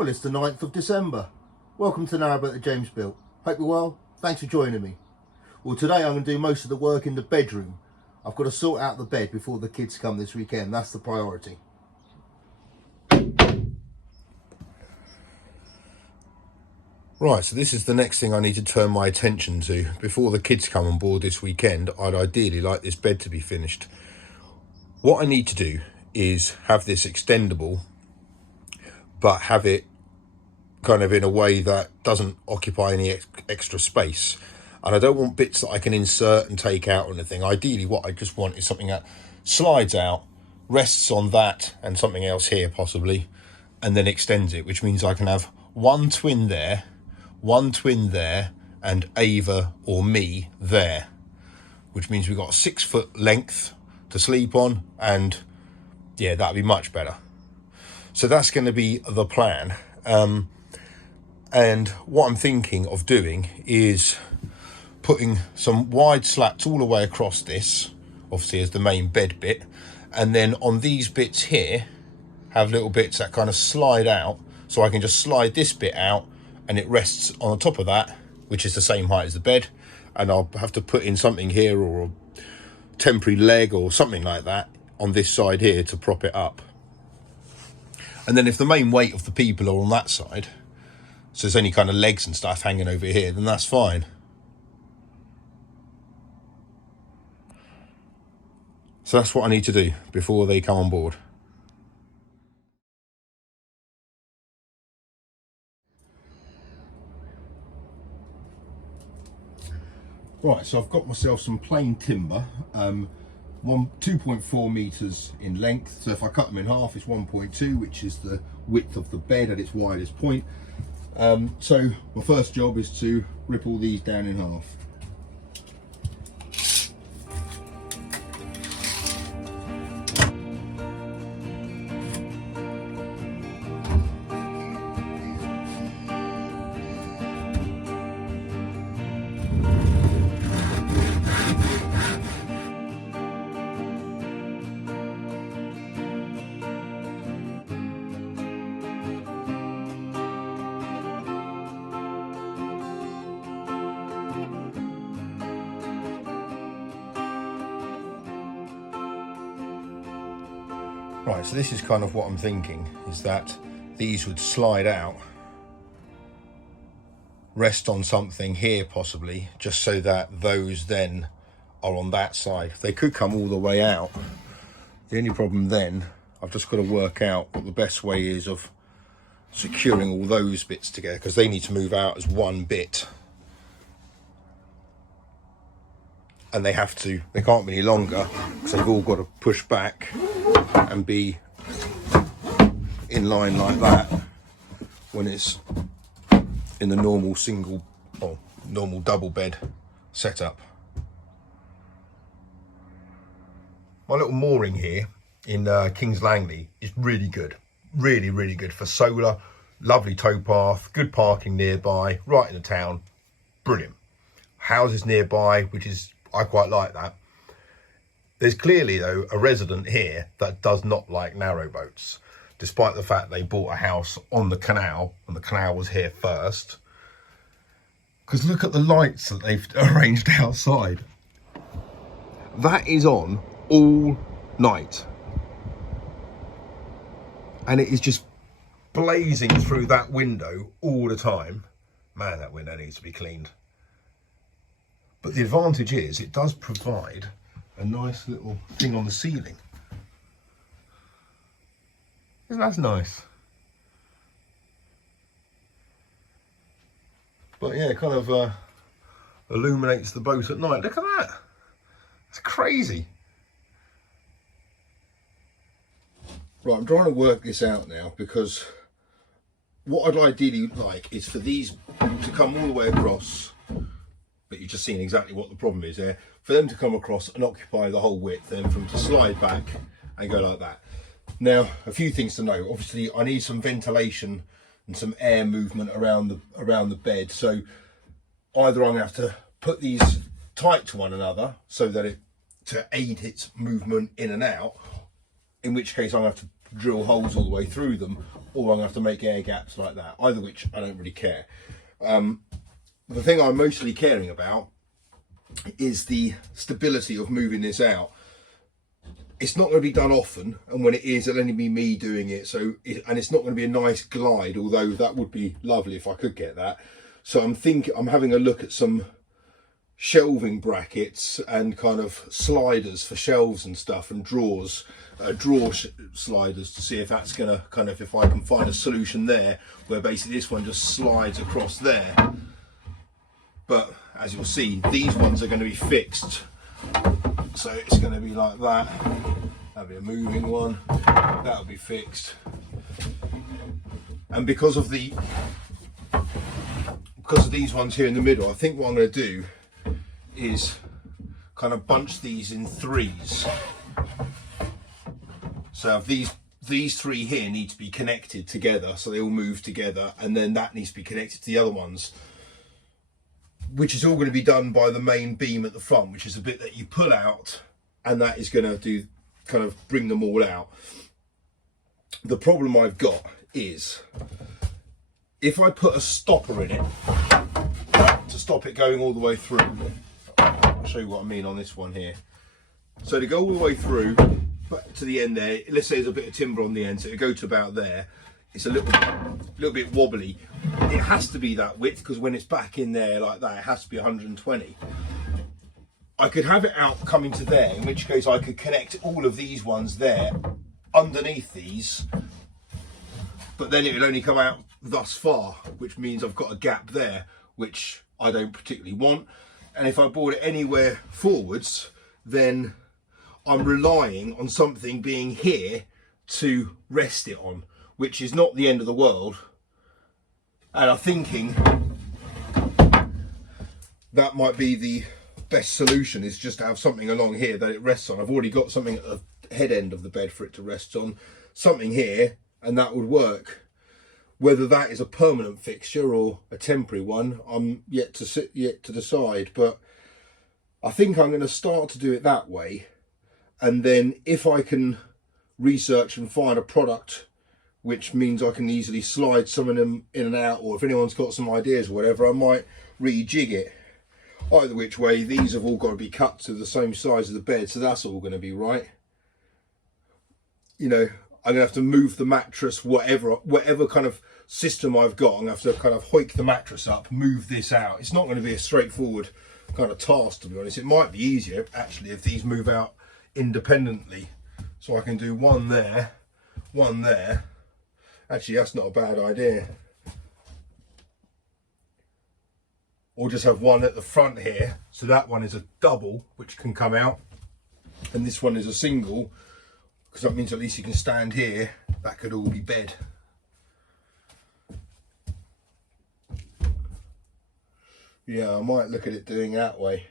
Well, it's the 9th of December. Welcome to Narrowboat that James built. Hope you're well. Thanks for joining me. Well, today I'm going to do most of the work in the bedroom. I've got to sort out the bed before the kids come this weekend. That's the priority. Right, so this is the next thing I need to turn my attention to. Before the kids come on board this weekend, I'd ideally like this bed to be finished. What I need to do is have this extendable, but have it kind of in a way that doesn't occupy any extra space. And I don't want bits that I can insert and take out or anything. Ideally, what I just want is something that slides out, rests on that and something else here possibly, and then extends it, which means I can have one twin there, and Ava or me there, which means we've got a 6 foot length to sleep on, and yeah, that'd be much better. So that's going to be the plan. And what I'm thinking of doing is putting some wide slats all the way across this, obviously as the main bed bit, and then on these bits here have little bits that kind of slide out, so I can just slide this bit out and it rests on the top of that, which is the same height as the bed, and I'll have to put in something here or a temporary leg or something like that on this side here to prop it up. And then if the main weight of the people are on that side, so there's any kind of legs and stuff hanging over here, then that's fine. So that's what I need to do before they come on board. Right, so I've got myself some plain timber, 2.4 meters in length. So if I cut them in half, it's 1.2, which is the width of the bed at its widest point. So my first job is to rip all these down in half. Right, so this is kind of what I'm thinking, is that these would slide out, rest on something here possibly, just so that those then are on that side. They could come all the way out. The only problem then, I've just got to work out what the best way is of securing all those bits together, because they need to move out as one bit. And they can't be any longer, because they've all got to push back and be in line like that when it's in the normal single or normal double bed setup. My little mooring here in King's Langley is really good, really good for solar. Lovely towpath, good parking nearby, right in the town, brilliant. Houses nearby, which is, I quite like that. There's clearly, though, a resident here that does not like narrowboats, despite the fact they bought a house on the canal, and the canal was here first. Because look at the lights that they've arranged outside. That is on all night. And it is just blazing through that window all the time. Man, that window needs to be cleaned. But the advantage is it does provide a nice little thing on the ceiling. Isn't that nice? But yeah, it kind of illuminates the boat at night. Look at that. It's crazy. Right, I'm trying to work this out now, because what I'd ideally like is for these to come all the way across, but you've just seen exactly what the problem is there. For them to come across and occupy the whole width, then for them to slide back and go like that. Now, a few things to know. Obviously, I need some ventilation and some air movement around the bed. So either I'm going to have to put these tight to one another so that to aid its movement in and out, in which case I'm going to have to drill holes all the way through them, or I'm going to have to make air gaps like that, either which I don't really care. The thing I'm mostly caring about is the stability of moving this out. It's not going to be done often, and when it is, it'll only be me doing it. And it's not going to be a nice glide, although that would be lovely if I could get that. So I'm having a look at some shelving brackets and kind of sliders for shelves and stuff, and drawer sliders, to see if that's going to kind of, if I can find a solution there where basically this one just slides across there. But as you'll see, these ones are going to be fixed, so it's going to be like that. That'll be a moving one, that'll be fixed. And because of these ones here in the middle, I think what I'm going to do is kind of bunch these in threes. So these three here need to be connected together, so they all move together, and then that needs to be connected to the other ones, which is all going to be done by the main beam at the front, which is the bit that you pull out, and that is going to kind of bring them all out. The problem I've got is, if I put a stopper in it to stop it going all the way through, I'll show you what I mean on this one here. So to go all the way through to the end there, let's say there's a bit of timber on the end, so it'll go to about there. It's a little bit wobbly. It has to be that width, because when it's back in there like that, it has to be 120. I could have it out coming to there, in which case I could connect all of these ones there underneath these, but then it would only come out thus far, which means I've got a gap there, which I don't particularly want. And if I brought it anywhere forwards, then I'm relying on something being here to rest it on, which is not the end of the world. And I'm thinking that might be the best solution, is just to have something along here that it rests on. I've already got something at the head end of the bed for it to rest on, something here, and that would work. Whether that is a permanent fixture or a temporary one, I'm yet to decide, but I think I'm going to start to do it that way. And then if I can research and find a product which means I can easily slide some of them in and out, or if anyone's got some ideas or whatever, I might rejig it. Either which way, these have all got to be cut to the same size of the bed, so that's all going to be right. You know, I'm going to have to move the mattress, whatever kind of system I've got, I'm going to have to kind of hoik the mattress up, move this out. It's not going to be a straightforward kind of task, to be honest. It might be easier actually if these move out independently, so I can do one there, one there. Actually, that's not a bad idea. Or just have one at the front here, so that one is a double which can come out, and this one is a single, because that means at least you can stand here. That could all be bed. Yeah, I might look at it doing that way.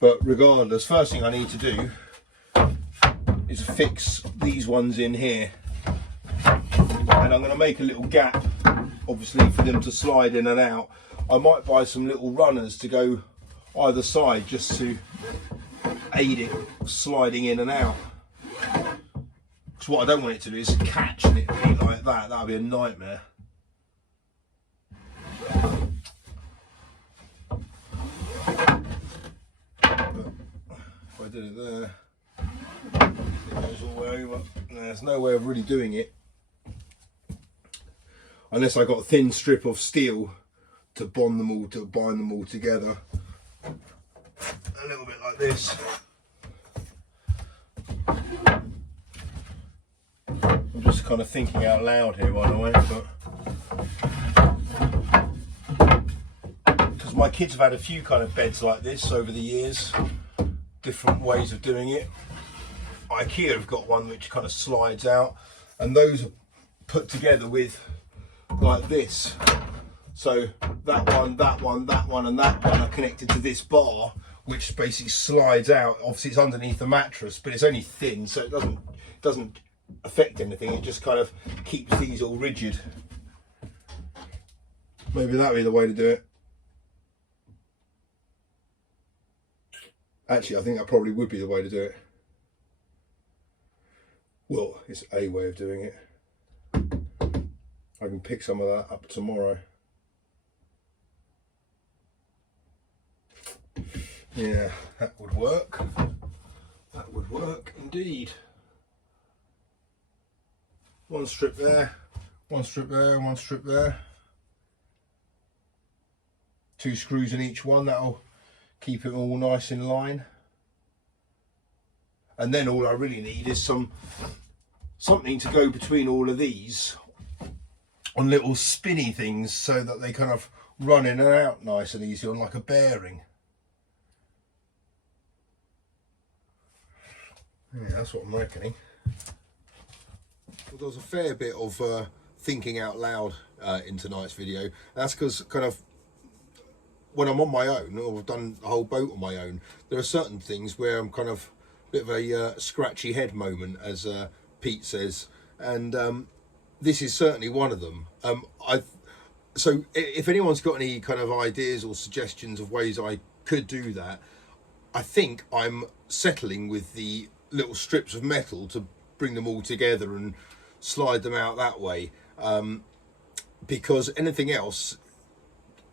But regardless, first thing I need to do is fix these ones in here. And I'm going to make a little gap, obviously, for them to slide in and out. I might buy some little runners to go either side, just to aid it sliding in and out. Because what I don't want it to do is catch and it be like that. That would be a nightmare. If I did it there, it goes all the way over. There's no way of really doing it unless I got a thin strip of steel to bind them all together. A little bit like this. I'm just kind of thinking out loud here, by the way, but because my kids have had a few kind of beds like this over the years, different ways of doing it. IKEA have got one which kind of slides out, and those are put together with like this. So that one, that one, that one, and that one are connected to this bar, which basically slides out. Obviously, it's underneath the mattress, but it's only thin, so it doesn't affect anything. It just kind of keeps these all rigid. Maybe that'd be the way to do it. Actually, I think that probably would be the way to do it. Well, it's a way of doing it. I can pick some of that up tomorrow. Yeah, that would work. That would work indeed. One strip there, one strip there, and one strip there. 2 screws in each one, that'll keep it all nice in line. And then all I really need is something to go between all of these on little spinny things so that they kind of run in and out nice and easy on like a bearing. Yeah, that's what I'm reckoning. Well, there was a fair bit of thinking out loud in tonight's video. That's because kind of when I'm on my own, or I've done the whole boat on my own, there are certain things where I'm kind of a bit of a scratchy head moment, as Pete says, and this is certainly one of them. So if anyone's got any kind of ideas or suggestions of ways I could do that, I think I'm settling with the little strips of metal to bring them all together and slide them out that way, because anything else,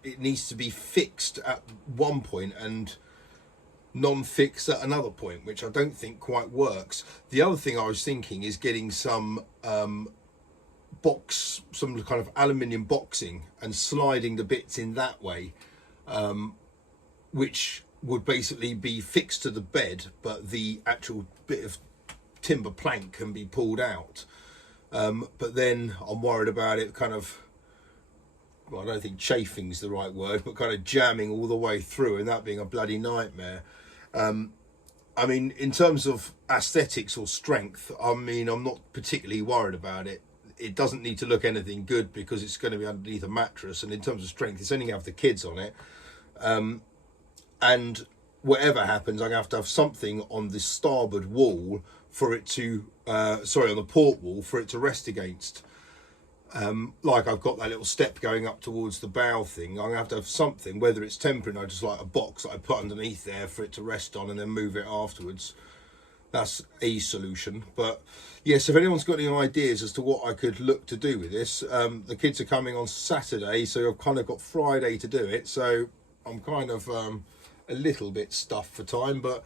it needs to be fixed at one point and non-fixed at another point, which I don't think quite works. The other thing I was thinking is getting some some kind of aluminium boxing and sliding the bits in that way, which would basically be fixed to the bed, but the actual bit of timber plank can be pulled out. But then I'm worried about it kind of, well, I don't think chafing's the right word, but kind of jamming all the way through, and that being a bloody nightmare. I mean, in terms of aesthetics or strength, I mean, I'm not particularly worried about it. It doesn't need to look anything good because it's going to be underneath a mattress, and in terms of strength, it's only going to have the kids on it. And whatever happens, I'm going to have something on the starboard wall for it to, on the port wall for it to rest against. Like I've got that little step going up towards the bow thing. I'm going to have something, whether it's tempering or just like a box that I put underneath there for it to rest on and then move it afterwards. That's a solution. But yes, if anyone's got any ideas as to what I could look to do with this, the kids are coming on Saturday, so I've kind of got Friday to do it. So I'm kind of a little bit stuffed for time, but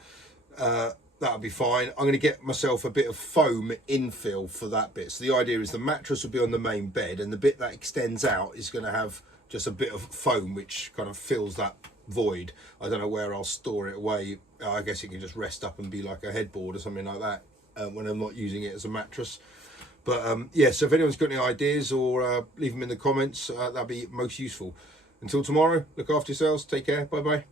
that'll be fine. I'm going to get myself a bit of foam infill for that bit. So the idea is the mattress will be on the main bed, and the bit that extends out is going to have just a bit of foam which kind of fills that void. I don't know where I'll store it away. I guess it can just rest up and be like a headboard or something like that when I'm not using it as a mattress. But yeah, so if anyone's got any ideas, or leave them in the comments, that'd be most useful. Until tomorrow, look after yourselves, take care, bye bye.